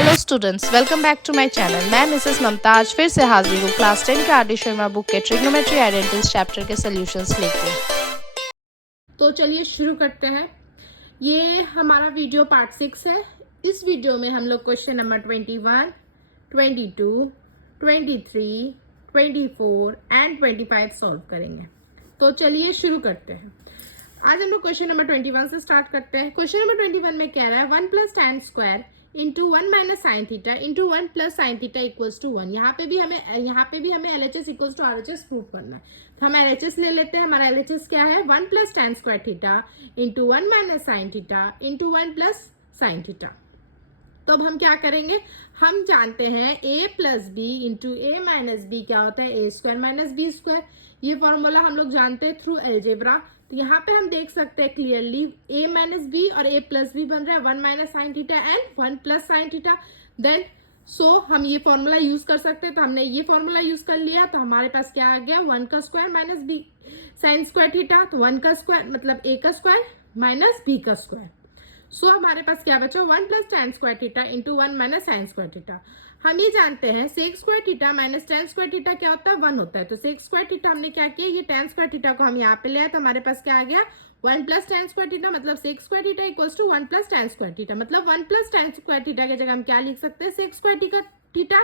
Hello students, welcome back to my channel. मैं Mrs Mamta आज फिर से हाजिर हूँ क्लास 10 के आर.डी. शर्मा बुक के ट्रिग्नोमेट्री आइडेंटिटीज चैप्टर के सॉल्यूशंस लेके। तो चलिए शुरू करते हैं। ये हमारा वीडियो पार्ट 6 है। इस वीडियो में हम लोग क्वेश्चन नंबर 21, 22, 23, 24 एंड 25 सॉल्व करेंगे। तो चलिए शुरू करते हैं। आज हम लोग क्वेश्चन नंबर 21 से स्टार्ट करते हैं। क्वेश्चन नंबर 21 में कह रहा है 1 plus tan square into 1 minus sine theta into 1 plus sine theta equals to 1। यहाँ पे भी हमें LHS equals to RHS prove करना है। तो हम LHS ले लेते हैं। हमारा LHS क्या है? 1 plus tan square theta into 1 minus sine theta into 1 plus sine theta. तो अब हम क्या करेंगे? हम जानते हैं a plus B into A minus B क्या होता है? A square minus B square. ये फॉर्मूला हम लोग जानते हैं थ्रू एलजेब्रा। तो यहाँ पे हम देख सकते हैं क्लियरली a माइनस बी और a प्लस बी बन रहा है 1 minus sine theta and 1 plus sine theta. Then हम ये फॉर्मूला यूज कर सकते हैं। तो हमने ये फॉर्मूला यूज कर लिया। तो हमारे पास क्या आ गया? 1 का square minus B sine square theta. तो 1 का स्क्वायर मतलब a का स्क्वायर माइनस b का स्क्वायर। हमारे पास क्या बचा? 1 plus tan square theta into 1 minus sine square theta. हम ये जानते हैं sec square theta minus tan square theta क्या होता है? 1 होता है। तो सेक स्क्वायर थीटा हमने क्या किया? ये tan स्क्वायर थीटा को हम यहाँ पे ले आए। तो हमारे पास क्या आ गया? 1 प्लस tan स्क्वायर थीटा मतलब sec square theta equals to 1 plus tan square theta. मतलब 1 प्लस tan स्क्वायर थीटा की जगह हम क्या लिख सकते हैं? Sec square theta.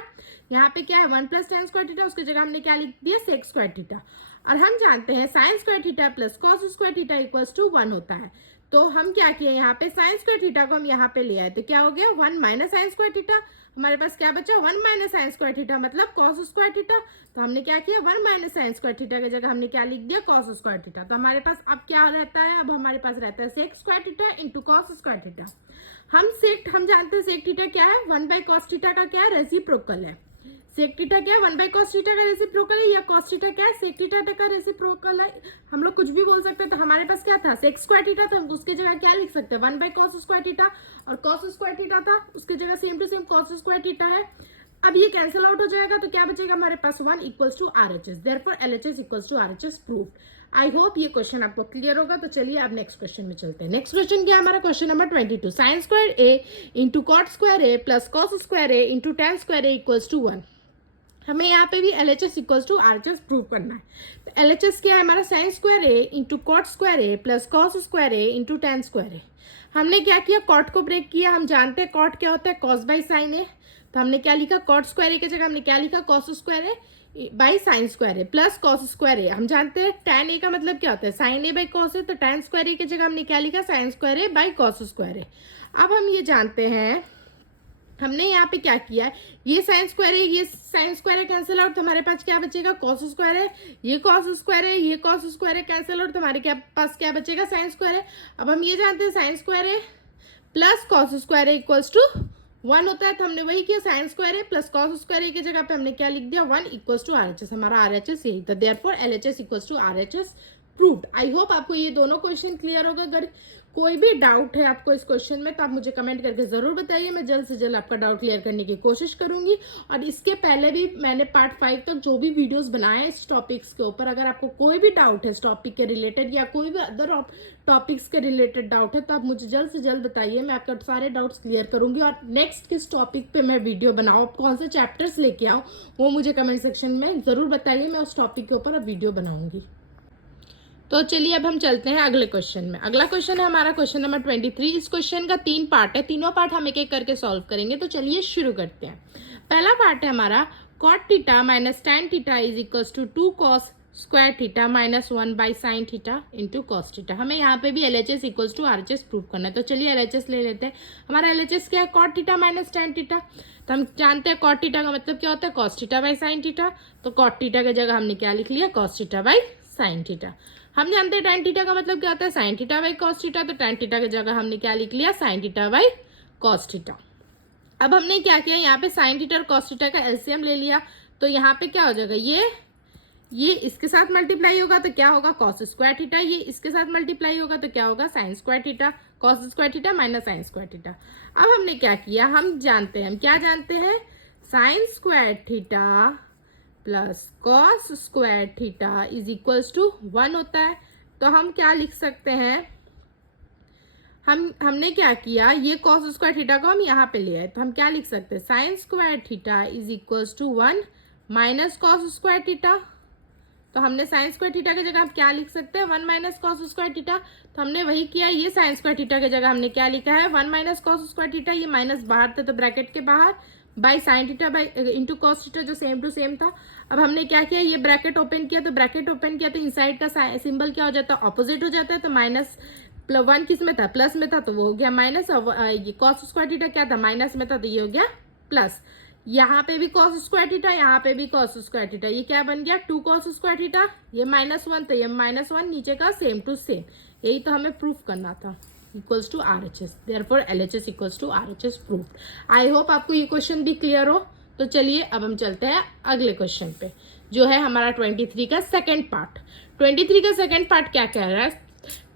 यहाँ पे क्या है? 1 प्लस tan स्क्वायर थीटा, उसकी जगह हमने क्या लिख दिया? Sec square theta. और हम जानते हैं sine square theta plus cos square theta equals to 1 होता है। तो हम क्या किए? यहाँ पे साइन स्क्वायर थीटा को हम यहाँ पे ले आए। तो क्या हो गया? 1 माइनस साइन स्क्वायर थीटा। हमारे पास क्या बचा? 1 माइनस साइन स्क्वायर थीटा मतलब कॉस स्क्वायर थीटा। तो हमने क्या किया? 1 माइनस साइन स्क्वायर थीटा की जगह हमने क्या लिख दिया? Cos square theta. तो हमारे पास अब क्या रहता है? अब हमारे पास रहता है sec square theta into cos square theta. हम जानते हैं सेक थीटा क्या है? 1 बाई कॉस थीटा का क्या है? रेसिप्रोकल है। सेक थीटा क्या है? 1 बाई कॉस थीटा का रेसिप्रोकल है, या कॉस थीटा क्या है? सेक थीटा का रेसिप्रोकल है। हम लोग कुछ भी बोल सकते हैं। तो हमारे पास क्या था? सेक स्क्वायर थीटा था, उसकी जगह क्या लिख सकते हैं? 1 बाई कॉस स्क्वायर थीटा। और कॉस स्क्वायर थीटा था, उसकी जगह same to same cos square theta है। अब ये कैंसिल आउट हो जाएगा। तो क्या बचेगा हमारे पास? 1 equals to RHS। Therefore LHS equals to RHS proved. I hope ये क्वेश्चन आपको क्लियर होगा। तो चलिए अब नेक्स्ट क्वेश्चन में चलते हैं। नेक्स्ट क्वेश्चन क्या है हमारा? Question number 22 sine square A into cot square A plus cos square A into tan square A equals to 1। हमें यहाँ पे भी LHS equals to RHS prove करना है। तो LHS क्या है हमारा? Sine square A into cot square A plus cos square A into tan square A. हमने क्या किया? कॉट को ब्रेक किया। हम जानते हैं कॉट क्या होता है? Cos by sine A. तो हमने क्या लिखा? कॉट स्क्वायर ए की जगह हमने क्या लिखा? Cos square A by sine square A plus cos square A. हम जानते हैं tan ए का मतलब क्या होता है? Sine A by cos A. तो tan स्क्वायर ए की जगह हमने क्या लिखा? Sine square A by cos square A. अब हम ये जानते हैं, हमने यहाँ पे क्या किया? ये साइन स्क्वायर है, ये साइन स्क्वायर है, कैंसिल आउट। तो हमारे पास क्या बचेगा? कॉस स्क्वायर है। ये कॉस स्क्वायर है, ये कॉस स्क्वायर है, कैंसिल आउट। तो हमारे पास क्या बचेगा? साइन स्क्वायर है। अब हम ये जानते हैं साइन स्क्वायर है प्लस कॉस स्क्वायर है इक्वल्स टू 1 होता है। तो हमने वही किया, साइन स्क्वायर है प्लस कॉस स्क्वायर है की जगह पे हमने क्या लिख दिया? 1 इक्वल्स टू RHS। हमारा RHS यही था। Therefore LHS equals to RHS proved. I hope आपको ये दोनों क्वेश्चन क्लियर होगा। अगर कोई भी डाउट है आपको इस क्वेश्चन में तो आप मुझे कमेंट करके ज़रूर बताइए। मैं जल्द से जल्द आपका डाउट क्लियर करने की कोशिश करूंगी। और इसके पहले भी मैंने पार्ट 5 तक जो भी वीडियोस बनाए हैं इस टॉपिक्स के ऊपर, अगर आपको कोई भी डाउट है इस टॉपिक के रिलेटेड या कोई भी अदर टॉपिक्स के रिलेटेड डाउट है तो आप मुझे जल्द से जल्द बताइए। मैं आपका सारे डाउट्स क्लियर करूंगी। और नेक्स्ट किस टॉपिक पे मैं वीडियो बनाऊँ, कौन से चैप्टर्स लेके आऊँ, वो मुझे कमेंट सेक्शन में ज़रूर बताइए। मैं उस टॉपिक के ऊपर अब वीडियो बनाऊंगी। तो चलिए अब हम चलते हैं अगले क्वेश्चन में। अगला क्वेश्चन है हमारा क्वेश्चन नंबर 23। इस क्वेश्चन का 3 पार्ट है, तीनों पार्ट हम एक एक करके सॉल्व करेंगे। तो चलिए शुरू करते हैं। पहला पार्ट है हमारा cot theta minus tan theta is equals to 2 cos square theta minus 1 by sine theta into cos theta. हमें यहाँ पे भी LHS equals to RHS prove करना है। तो चलिए LHS ले लेते हैं। हमारा LHS क्या है? Cot theta minus tan theta. तो हम जानते हैं कॉट थीटा का मतलब क्या होता है? Cos theta by sine theta. तो कॉट थीटा की जगह हमने क्या लिख लिया? Cos theta by sine theta. हम जानते हैं tan थीटा का मतलब क्या होता है? Sine theta by cos theta. तो tan थीटा की जगह हमने क्या लिख लिया? Sine theta by cos theta. अब हमने क्या किया? यहाँ पे साइन थीटा और कॉस थीटा का LCM ले लिया। तो यहाँ पे क्या हो जाएगा? ये इसके साथ मल्टीप्लाई होगा तो क्या होगा? Cos square theta. ये इसके साथ मल्टीप्लाई होगा तो क्या होगा? Sine square theta. Cos square theta minus sine square theta. अब हमने क्या किया? हम क्या जानते हैं? Sine square theta plus cos square theta is equals to 1 होता है। तो हम क्या लिख सकते हैं? हमने क्या किया, ये कॉस स्क्वायर थीटा को हम यहाँ पे ले आए, तो हम क्या लिख सकते हैं, sine square theta is equals to 1 minus cos square theta. तो हमने साइन स्क्वायर थीटा की जगह आप क्या लिख सकते हैं, 1 माइनस कॉस स्क्वायर थीटा। तो हमने वही किया, ये साइन स्क्वायर थीटा की जगह हमने क्या लिखा है, 1 माइनस कॉस स्क्वायर थीटा, ये माइनस बाहर था तो ब्रैकेट के बाहर, by sine theta by into cos theta जो सेम टू सेम था। अब हमने क्या किया, ये ब्रैकेट ओपन किया, तो ब्रैकेट ओपन किया तो इनसाइड का सिंबल क्या हो जाता है, ऑपोजिट हो जाता है। तो माइनस 1 किस में था, प्लस में था, तो वो हो गया माइनस। और ये कॉस स्क्वायर थीटा क्या था, माइनस में था, तो ये हो गया प्लस। यहाँ पे भी कॉस स्क्वायर थीटा, यहाँ पे भी कॉस स्क्वायर थीटा, ये क्या बन गया 2 कॉस स्क्वायर थीटा, ये -1 तो ये -1, नीचे का सेम टू सेम। यही तो हमें प्रूफ करना था, equals to RHS, therefore LHS equals to RHS proofed. I hope आपको ये क्वेश्चन भी क्लियर हो। तो चलिए अब हम चलते हैं अगले क्वेश्चन पे, जो है हमारा 23 का सेकेंड पार्ट। 23 का सेकेंड पार्ट क्या कह रहा है,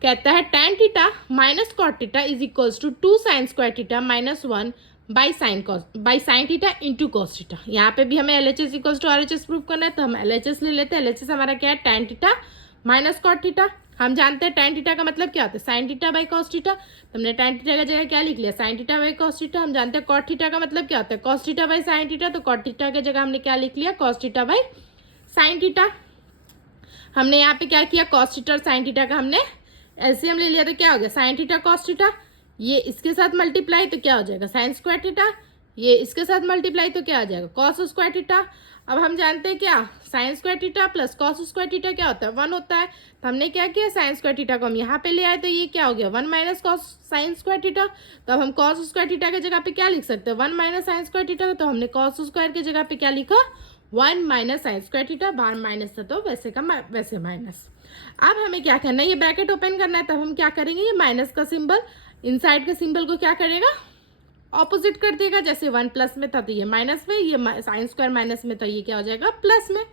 कहता है tan theta minus cot theta is equals to 2 sine square theta minus 1 by sine theta into cos theta. यहाँ पे भी हमें LHS equals to RHS prove करना है, तो हम LHS ले लेते हैं। LHS हमारा क्या है, tan theta minus cot theta. हम जानते हैं tan थीटा का मतलब क्या होता है, sine theta by cos theta. तो हमने tan थीटा की जगह क्या लिख लिया, sine theta by cos theta. हम जानते हैं कॉट थीटा का मतलब क्या होता है, cos theta by sine theta. तो कॉट थीटा की जगह हमने क्या लिख लिया, cos theta by sine theta. हमने यहाँ पे क्या किया, कॉस थीटा और साइन थीटा का हमने एलसीएम ले लिया, तो क्या हो गया, साइन थीटा कॉस थीटा। ये इसके साथ मल्टीप्लाई तो क्या हो जाएगा, साइन स्क्वायर थीटा। ये इसके साथ मल्टीप्लाई तो क्या आ जाएगा, कॉस स्क्वायर थीटा। अब हम जानते हैं क्या, sign square theta plus cos square theta क्या होता है, 1 होता है। तो हमने क्या किया, साइन स्क्वायर थीटा को हम यहाँ पे ले आए, तो ये क्या हो गया 1 minus cos sine square theta. तो अब हम कॉस स्क्वायर थीटा की जगह पे क्या लिख सकते हैं, 1 माइनस साइन स्क्वायर थीटा। तो हमने कॉस स्क्वायर की जगह पे क्या लिखा, 1 माइनस साइन स्क्वायर थीटा। बाहर माइनस था तो वैसे का वैसे माइनस। अब हमें क्या करना है, ये ब्रैकेट ओपन करना है, तब हम क्या करेंगे, ये माइनस का सिंबल इनसाइड के सिंबल को क्या करेगा, ऑपोजिट कर देगा। जैसे 1 प्लस में था तो ये माइनस में, ये साइन स्क्वायर माइनस में था, ये क्या हो जाएगा प्लस में।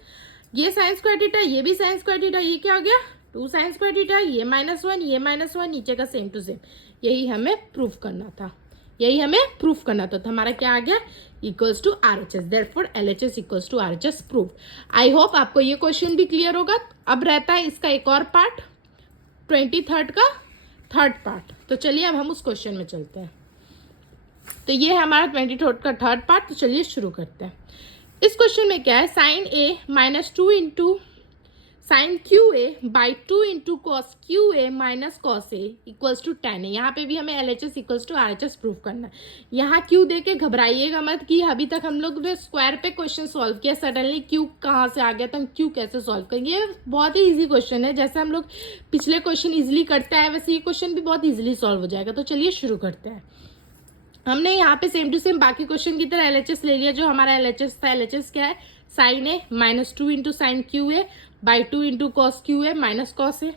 ये साइन स्क्वायर थीटा, ये भी साइन स्क्वायर थीटा, ये क्या हो गया 2 साइन स्क्वायर थीटा, ये -1, ये -1, नीचे का सेम टू सेम। यही हमें प्रूफ करना था, यही हमें प्रूफ करना था। तो हमारा क्या आ गया, equals to RHS, therefore LHS equals to RHS proof. I hope आपको ये क्वेश्चन भी क्लियर होगा। अब रहता है इसका एक और पार्ट, 23 का थर्ड पार्ट। तो चलिए अब हम उस क्वेश्चन में चलते हैं। तो ये है हमारा 23 का थर्ड पार्ट। तो चलिए शुरू करते हैं। इस क्वेश्चन में क्या है, sine A minus 2 into sine QA by 2 into cos QA minus cos A equals to tan A। यहाँ पे भी हमें LHS equals to RHS prove करना है। यहाँ Q दे के घबराइएगा मत कि अभी तक हम लोग ने स्क्वायर पे क्वेश्चन सॉल्व किया, सडनली Q कहाँ से आ गया, तो हम Q कैसे सॉल्व करेंगे। ये बहुत ही ईजी क्वेश्चन है, जैसे हम लोग पिछले क्वेश्चन ईजिली करते हैं वैसे ये क्वेश्चन भी बहुत ईजिली सॉल्व हो जाएगा। तो चलिए शुरू करते हैं। हमने यहाँ पे सेम टू सेम बाकी क्वेश्चन की तरह LHS ले लिया। जो हमारा LHS था, LHS क्या है, sine A minus 2 into sine QA by 2 into cos QA minus cos A।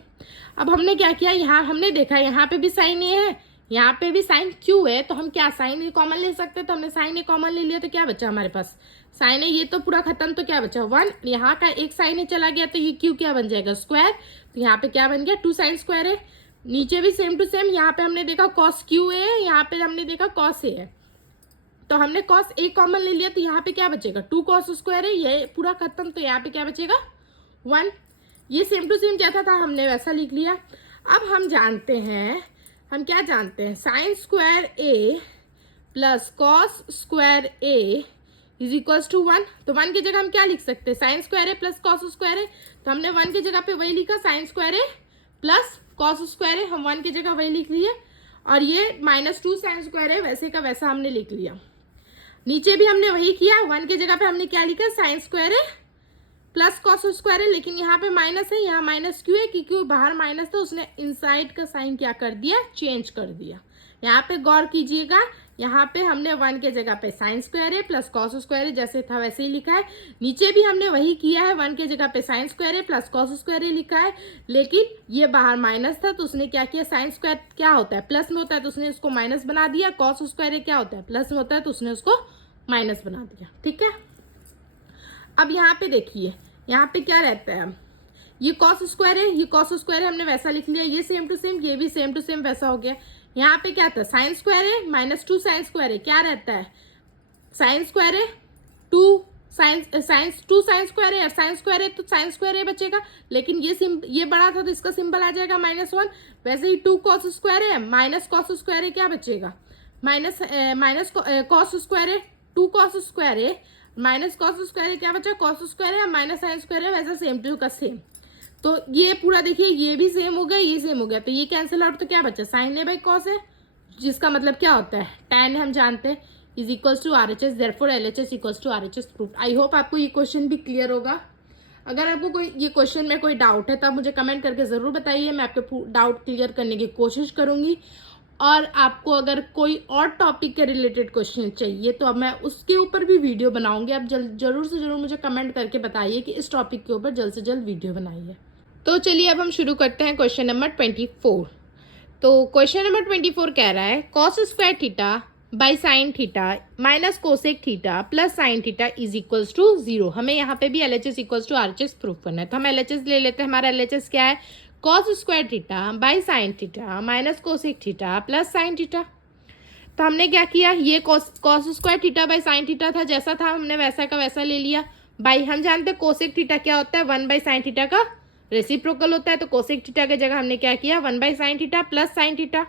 अब हमने क्या किया, यहाँ हमने देखा यहाँ पे भी साइन A है, यहाँ पे भी साइन Q है, तो हम क्या साइन A कॉमन ले सकते हैं। तो हमने साइन A कॉमन ले लिया, तो क्या बचा हमारे पास साइन A, ये तो पूरा खत्म, तो क्या बचा 1। यहाँ का एक साइन A चला गया, तो ये Q क्या बन जाएगा स्क्वायर। तो यहाँ पे क्या बन गया 2 साइन स्क्वायर है। नीचे भी सेम टू सेम, यहाँ पे हमने देखा कॉस QA है, यहाँ पे हमने देखा कॉस A है, तो हमने कॉस A कॉमन ले लिया, तो यहाँ पे क्या बचेगा 2 कॉस स्क्वायर है, ये पूरा खत्म, तो यहाँ पे क्या बचेगा 1। ये सेम टू सेम जैसा था हमने वैसा लिख लिया। अब हम जानते हैं, हम क्या जानते हैं, sine square A plus cos square A is equals to 1। तो 1 की जगह हम क्या लिख सकते हैं, sine square A plus cos square A। तो हमने 1 की जगह पे वही लिखा, sine square A plus cos square A, हम 1 की जगह वही लिख लिए। और ये -2 साइन स्क्वायर A वैसे का वैसा हमने लिख लिया। नीचे भी हमने वही किया, 1 की जगह पे हमने क्या लिखा, sine square A plus cos square है, लेकिन यहाँ पे माइनस है, यहाँ माइनस क्यों है, क्योंकि बाहर माइनस था, उसने इनसाइड का साइन क्या कर दिया, चेंज कर दिया। यहाँ पे गौर कीजिएगा, यहाँ पे हमने 1 के जगह पे साइन स्क्वायर है प्लस कॉस स्क्वायर है, जैसे था वैसे ही लिखा है। नीचे भी हमने वही किया है, 1 के जगह पे साइन स्क्वायर है प्लस कॉस स्क्वायर है लिखा है, लेकिन ये बाहर माइनस था, तो उसने क्या किया, साइन स्क्वायर क्या होता है प्लस में होता है, तो उसने उसको माइनस बना दिया। कॉस स्क्वायर क्या होता है, प्लस में होता है, तो उसने उसको माइनस बना दिया। ठीक है, अब यहाँ पे देखिए, यहाँ पे क्या रहता है, ये कॉस स्क्वायर है, ये कॉस स्क्वायर है, हमने वैसा लिख लिया, ये सेम टू सेम, ये भी सेम टू सेम वैसा हो गया। यहाँ पे क्या था, साइन स्क्वायर है -2 साइन स्क्वायर है, क्या रहता है, साइन स्क्वायर है 2 साइंस 2 साइंस स्क्वायर है, साइंस स्क्वायर है तो साइंस स्क्वायर है बचेगा, लेकिन ये बड़ा था तो इसका सिंबल आ जाएगा -1। वैसे ही 2 कॉस स्क्वायर है, माइनस कॉस स्क्वायर है, क्या बचेगा माइनस कॉस स्क्वायर है, 2 कॉस स्क्वायर है माइनस कॉस स्क्वायर है, क्या बचा कॉस स्क्वायर है माइनस साइन स्क्वायर है, वैसा सेम टू का सेम। तो ये पूरा देखिए ये भी सेम हो गया, ये सेम हो गया, तो ये कैंसिल आउट, तो क्या बचा साइन ए बाई कॉस है, जिसका मतलब क्या होता है tan हम जानते हैं is equals to RHS, therefore LHS equals to RHS proof. I hope आपको ये क्वेश्चन भी क्लियर होगा। अगर आपको कोई ये क्वेश्चन में कोई डाउट है तो आप मुझे कमेंट करके ज़रूर बताइए, मैं आपके डाउट क्लियर करने की कोशिश करूँगी। और आपको अगर कोई और टॉपिक के रिलेटेड क्वेश्चन चाहिए तो अब मैं उसके ऊपर भी वीडियो बनाऊंगी। आप जरूर से ज़रूर मुझे कमेंट करके बताइए कि इस टॉपिक के ऊपर जल्द से जल्द वीडियो बनाइए। तो चलिए अब हम शुरू करते हैं क्वेश्चन नंबर 24। तो क्वेश्चन नंबर 24 कह रहा है cos square theta by sine theta minus cosec theta plus sine theta is equals to 0। हमें यहाँ पे भी LHS equals to RHS proof करना है, तो हम LHS ले लेते हैं। हमारा LHS क्या है cos square theta by sine theta minus cosec theta plus sine theta. तो हमने क्या किया, ये cos square theta by sine theta था, जैसा था हमने वैसा का वैसा ले लिया। बाई हम जानते हैं कोसेक थीटा क्या होता है 1 बाई साइन थीटा का रेसिप्रोकल होता है, तो कोसेक थीटा की जगह हमने क्या किया 1 by sine theta plus sine theta.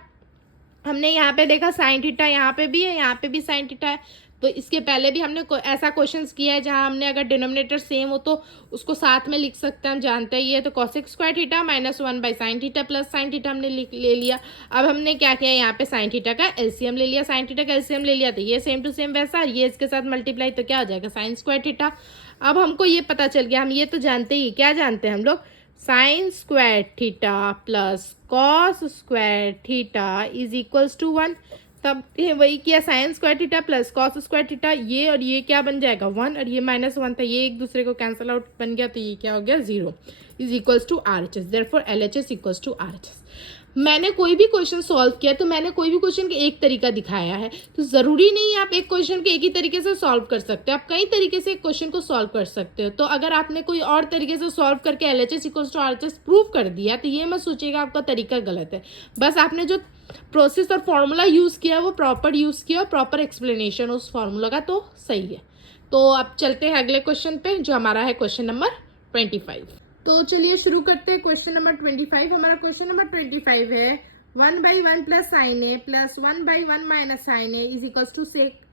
हमने यहाँ पे देखा साइन थीटा यहाँ पे भी है, यहाँ पे भी साइन थीटा है, तो इसके पहले भी हमने ऐसा क्वेश्चंस किया है जहाँ हमने अगर डिनोमिनेटर सेम हो तो उसको साथ में लिख सकते हैं, हम जानते हैं ये। तो cosec square theta minus 1 by sine theta plus sine theta हमने ले लिया। अब हमने क्या किया यहाँ पे साइन थीटा का एलसीएम ले लिया, साइन थीटा का एलसीएम ले लिया, तो ये सेम टू सेम वैसा, ये इसके साथ मल्टीप्लाई तो क्या हो जाएगा साइन स्क्वायर थीटा। अब हमको ये पता चल गया, हम ये तो जानते ही, क्या जानते हैं हम लोग sine square theta plus cos square theta is equals to 1। तब वही किया sine square theta plus cos square theta, ये और ये क्या बन जाएगा 1 और ये -1 था, ये एक दूसरे को कैंसिल आउट बन गया, तो ये क्या हो गया 0 is equals to RHS, therefore LHS equals to RHS। मैंने कोई भी क्वेश्चन सॉल्व किया तो मैंने कोई भी क्वेश्चन का एक तरीका दिखाया है, तो ज़रूरी नहीं है आप एक क्वेश्चन के एक ही तरीके से सॉल्व कर सकते हो, आप कई तरीके से एक क्वेश्चन को सॉल्व कर सकते हो। तो अगर आपने कोई और तरीके से सॉल्व करके LHS equals to RHS prove कर दिया तो ये मत सोचिएगा आपका तरीका गलत है, बस आपने जो प्रोसेस और फॉर्मूला यूज़ किया वो प्रॉपर यूज़ किया, प्रॉपर एक्सप्लेनेशन उस फॉर्मूला का, तो सही है। तो अब चलते हैं अगले क्वेश्चन पे जो हमारा है क्वेश्चन नंबर 25। तो चलिए शुरू करते हैं क्वेश्चन नंबर 25। हमारा क्वेश्चन नंबर 25 है 1 by 1 plus sine A plus 1 by 1 minus sine A is equals to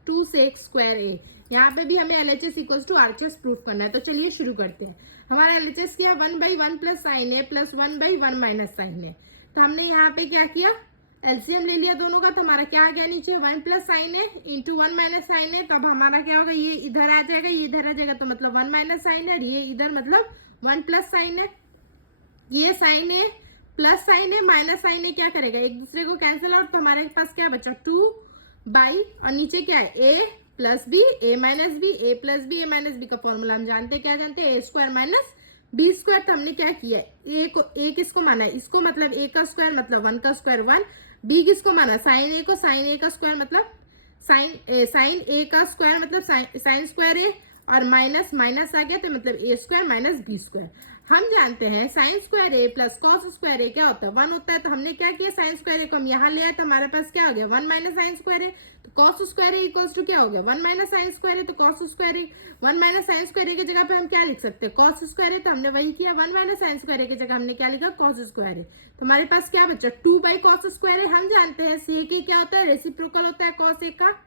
2 sec square A. यहाँ पे भी हमें LHS equals to RHS proof करना है, तो चलिए शुरू करते हैं। हमारा LHS क्या 1 by 1 plus sine A plus 1 by 1 minus sine A. तो हमने यहाँ पे क्या किया एलसीएम ले लिया दोनों का, तो हमारा क्या आ गया नीचे 1 प्लस साइन ए इंटू 1 माइनस साइन ए। तब हमारा क्या होगा ये इधर आ जाएगा, ये इधर आ जाएगा, तो मतलब 1 माइनस साइन है, ये इधर मतलब 1 प्लस साइन है। ये साइन है प्लस साइन है माइनस साइन है, क्या करेगा एक दूसरे को कैंसिल आउट, तो हमारे पास क्या बचा 2 बाई और नीचे क्या है a plus B A minus B, A plus B A minus B का फॉर्मूला हम जानते हैं, क्या जानते हैं a square minus B square. तो हमने क्या किया a किसको माना है इसको, मतलब a का स्क्वायर मतलब 1 का स्क्वायर 1, b किसको माना साइन a को, साइन a का स्क्वायर मतलब साइन a का स्क्वायर मतलब साइन स्क्वायर a, और माइनस माइनस आ गया तो मतलब a square minus B square. हम जानते हैं sine square A plus cos square A क्या होता है 1 होता है, तो हमने क्या किया साइन स्क्वायर ए को हम यहाँ ले आए, तो हमारे पास क्या हो गया 1 माइनस साइन स्क्वायर ए, तो cos square A equals to क्या हो गया 1 माइनस साइन स्क्वायर ए। तो cos square A 1 minus sine square A की जगह पे हम क्या लिख सकते हैं कॉस स्क्वायर ए, तो हमने वही किया 1 माइनस साइन स्क्वायर ए की जगह हमने क्या लिखा कॉस स्क्वायर ए। तो हमारे पास क्या बचा 2 बाई कॉस स्क्वायर ए। हम जानते हैं सेक ए क्या होता है रेसिप्रोकल होता है कॉस ए का,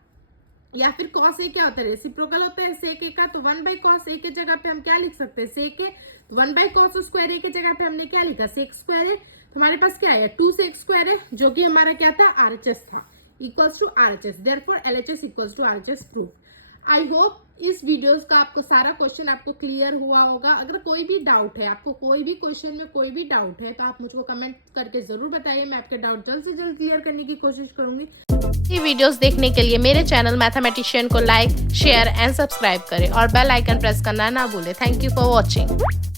या फिर कॉस ए क्या होता है रेसिप्रोकल होता है सेक ए का, तो 1 बाई कॉस ए की जगह पे हम क्या लिख सकते हैं सेक ए। 1 बाई कॉस स्क्वायर ए की जगह पे हमने क्या लिखा सेक स्क्वायर ए, तो हमारे पास क्या है 2 सेक स्क्वायर है जो कि हमारा क्या था RHS था equals to RHS, therefore LHS equals to RHS proof. I hope इस वीडियोस का आपको सारा क्वेश्चन आपको क्लियर हुआ होगा। अगर कोई भी डाउट है, आपको कोई भी क्वेश्चन में कोई भी डाउट है तो आप मुझको कमेंट करके जरूर बताइए, मैं आपके डाउट जल्द से जल्द क्लियर करने की कोशिश करूंगी। ये वीडियोस देखने के लिए मेरे चैनल मैथमेटिशियन को लाइक शेयर एंड सब्सक्राइब करें और बेल आइकन प्रेस करना ना भूलें। Thank you for watching.